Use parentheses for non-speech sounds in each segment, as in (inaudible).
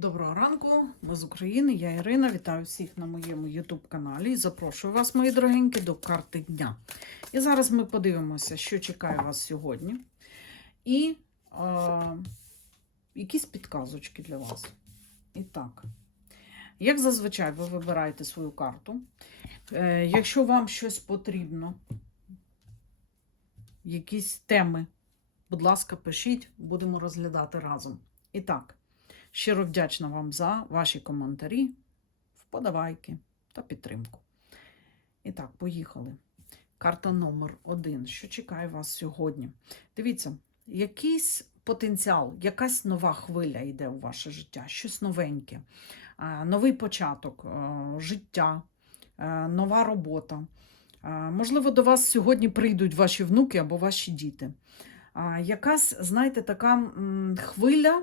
Доброго ранку, ми з України, я Ірина. Вітаю всіх на моєму YouTube каналі і запрошую вас, мої дорогенькі, до карти дня. І зараз ми подивимося, що чекає вас сьогодні. І е, якісь підказочки для вас. І так, як зазвичай, ви вибираєте свою карту. Е, якщо вам щось потрібно, якісь теми, будь ласка, пишіть, будемо розглядати разом. І так. Щиро вдячна вам за ваші коментарі, вподобайки та підтримку. І так, поїхали. Карта номер один. Що чекає вас сьогодні? Дивіться, якийсь потенціал, якась нова хвиля йде у ваше життя, щось новеньке, новий початок життя, нова робота. Можливо, до вас сьогодні прийдуть ваші внуки або ваші діти. Якась, знаєте, така хвиля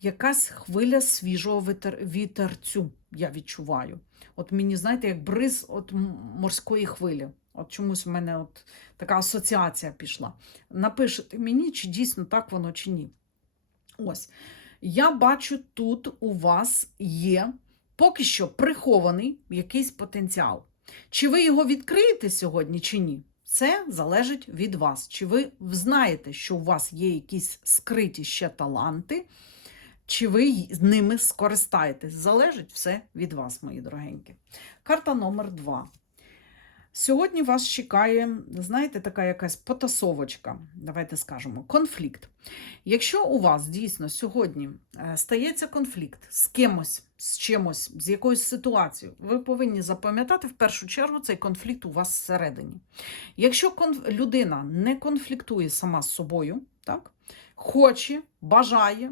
якась хвиля свіжого вітер, вітерцю, я відчуваю. От мені, знаєте, як бриз от морської хвилі. От чомусь в мене от така асоціація пішла. Напишете мені, чи дійсно так воно, чи ні. Ось. Я бачу, тут у вас є поки що прихований якийсь потенціал. Чи ви його відкриєте сьогодні, чи ні? Це залежить від вас. Чи ви знаєте, що у вас є якісь скриті ще таланти, чи ви ними скористаєтесь. Залежить все від вас, мої дорогенькі. Карта номер два. Сьогодні вас чекає, знаєте, така якась потасовочка, давайте скажемо, конфлікт. Якщо у вас дійсно сьогодні е, стається конфлікт з кимось, з чимось, з якоюсь ситуацією, ви повинні запам'ятати в першу чергу цей конфлікт у вас всередині. Якщо людина не конфліктує сама з собою, так, хоче, бажає,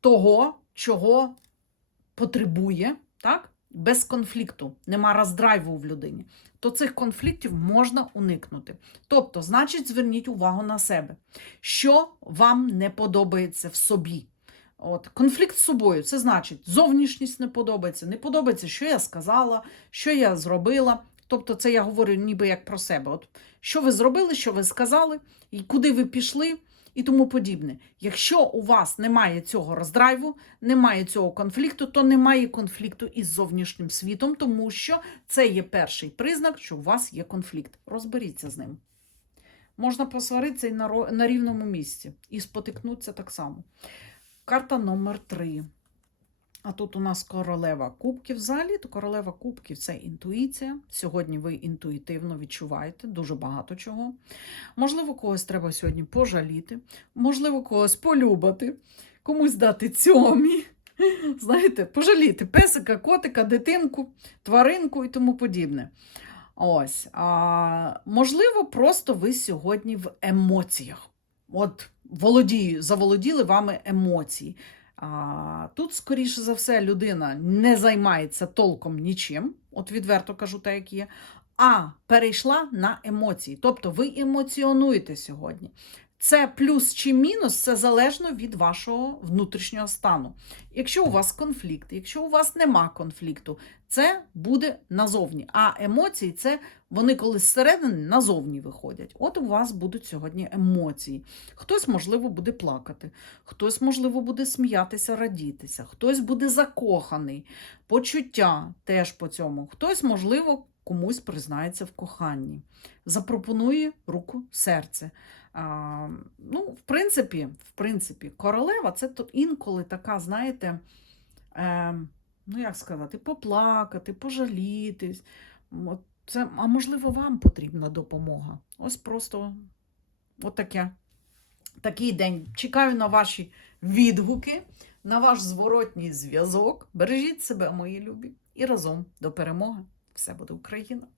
того, чого потребує, так? без конфлікту, нема роздрайву в людині, то цих конфліктів можна уникнути. Тобто, значить, зверніть увагу на себе, що вам не подобається в собі. От, конфлікт з собою це значить, зовнішність не подобається, не подобається, що я сказала, що я зробила. Тобто, це я говорю ніби як про себе. От, що ви зробили, що ви сказали, і куди ви пішли, і тому подібне. Якщо у вас немає цього роздрайву, немає цього конфлікту, то немає конфлікту із зовнішнім світом, тому що це є перший признак, що у вас є конфлікт. Розберіться з ним. Можна посваритися і на, рівному місці, і спотикнутися так само. Карта номер три. А тут у нас королева кубків. Взагалі, то королева кубків це інтуїція. Сьогодні ви інтуїтивно відчуваєте дуже багато чого. Можливо, когось треба сьогодні пожаліти, можливо, когось полюбати, комусь дати цьомі. (laughs) Знаєте, пожаліти песика, котика, дитинку, тваринку і тому подібне. Ось. А, можливо, просто ви сьогодні в емоціях. От володію, заволоділи вами емоції. Тут, скоріше за все, людина не займається толком нічим, от відверто кажу, так як є, а перейшла на емоції. Тобто ви емоціонуєте сьогодні. Це плюс чи мінус, це залежно від вашого внутрішнього стану. Якщо у вас конфлікт, якщо у вас нема конфлікту, це буде назовні. А емоції це вони коли зсередини назовні виходять. От у вас будуть сьогодні емоції. Хтось, можливо, буде плакати, хтось, можливо, буде сміятися, радітися, хтось буде закоханий, почуття теж по цьому. Хтось, можливо, комусь признається в коханні, запропонує руку серце. Ну, в принципі, в принципі, королева це інколи така, знаєте, е, ну як сказати, поплакати, пожалітись. Це, а можливо, вам потрібна допомога. Ось просто от таке. Такий день. Чекаю на ваші відгуки, на ваш зворотній зв'язок. Бережіть себе, мої любі, і разом до перемоги. Все буде Україна!